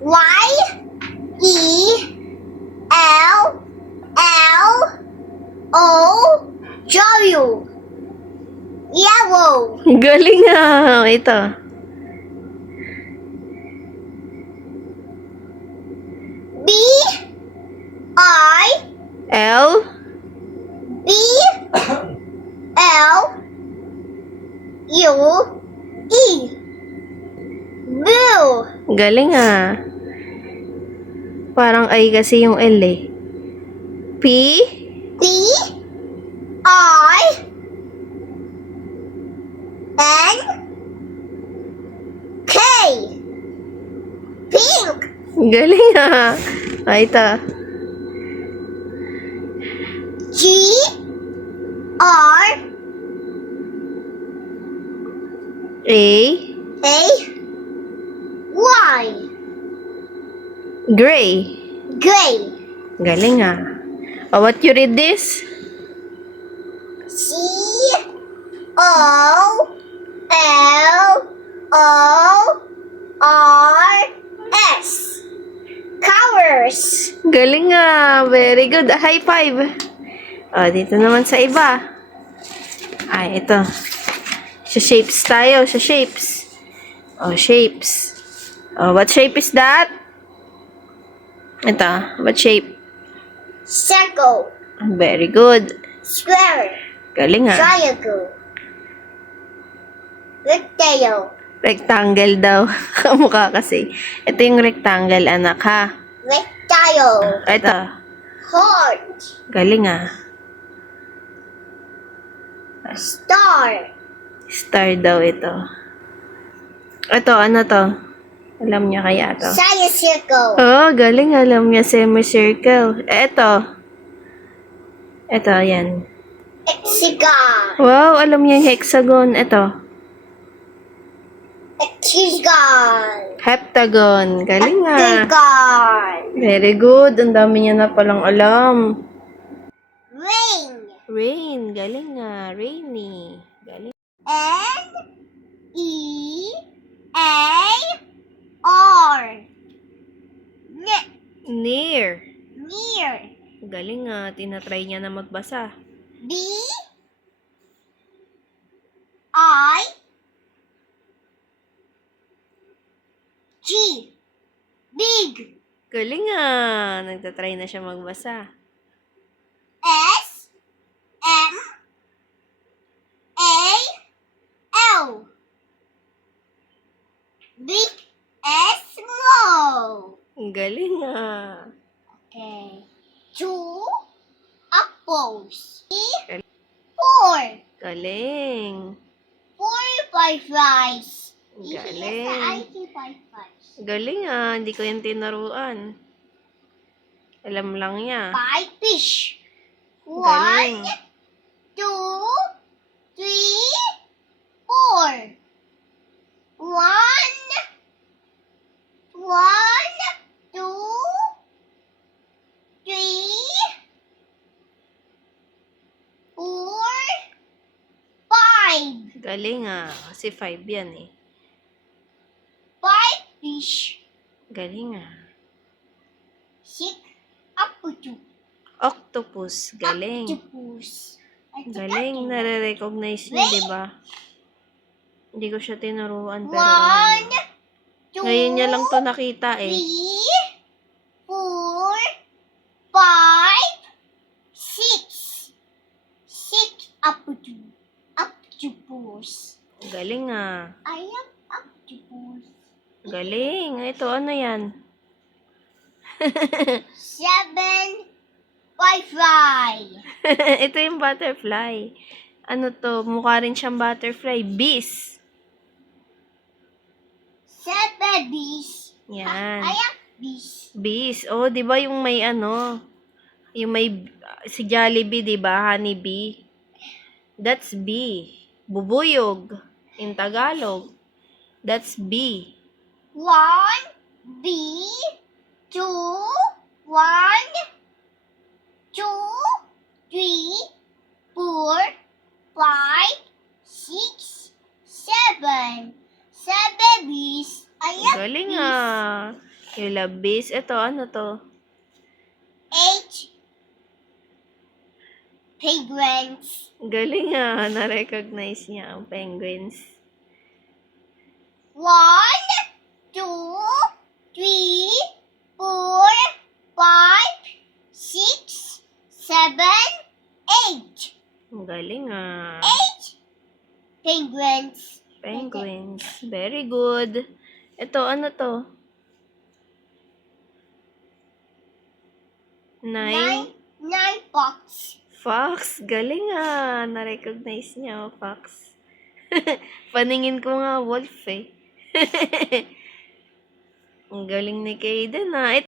Y E L L O W. Yellow. Galing ah. Ito. B I L. B L U E. Blue. Galing ah. Parang ay kasi yung L eh. P. P I N K. Pink. Galing ah. Ito. G R A. A Y. Gray. Gray. Galing ah. Oh, what you read this? C O L O R S. Colors. Galing ah. Very good. High five. Oh, dito naman sa iba. Ay, ito. Sa shapes tayo. Sa shapes. Oh, shapes. Oh, what shape is that? Ito. What shape? Circle. Very good. Square. Galing ah. Triangle. Rectangle. Rectangle daw. Kamukha kasi. Ito yung rectangle, anak ha. Rectangle. Ito. Heart. Galing ah. Star. Star daw ito. Ito, ano to? Alam niya kaya to? Science circle. Oh, galing. Alam niya semicircle. Ito. Ito, yan. Hexagon. Wow, alam niya yung hexagon. Ito. Hexagon. Heptagon. Galing ah. Hexagon. Very good. Ang dami niya na palang alam. Ring. Rain. Galing ah. Rainy. Galing. N E A R. Near. Near. Galing ah. Tinatry niya na magbasa. B I G. Big. Galing ah. Nagtatry na siya magbasa. S M A L. Big S small. Galing ah. Okay. 2 apples. Galing. 4. Galing. 4 5 rice. Galing. Five. Galing ah. Hindi ko yan tinaruan. Alam lang niya. 5 fish. 1 Galing. 2 3 4. 1 2 3 4 5. Galing ah. Kasi 5 yan eh. 5 fish. Galing ah. 6 apple. Octopus. Galing. Octopus. Galing. Nare-recognize niya, di ba? Hindi ko siya tinuruan pero 1 2 ngayon niya lang to nakita eh. 3 4 5 6. 6 octopus. Galing ah. I am octopus. Galing. Ito, ano yan? 7 butterfly. Ito yung butterfly. Ano to? Mukha rin siyang butterfly. Bees. 7 bees. Yan. I am bees. Bees. Oh, di ba yung may ano? Yung may si Jollibee, di ba? Honey bee. That's bee. Bubuyog. In Tagalog. That's bee. 1 bee. 2 1 2 3 4 5 6 7. 7 bees. I am Galing bees. ah. You love bees. Ito, ano to? H. Penguins. Galing ah. Na-recognize niya ang penguins. 1, 2, 3, 4, 5, 6, 7, 8. Ang galing ah. 8 penguins. Penguins. Very good. Ito, ano to? 9. 9 fox. Fox. Galing ah. Na-recognize niya oh, fox. Paningin ko nga wolf eh. Ang galing ni Kaden ah.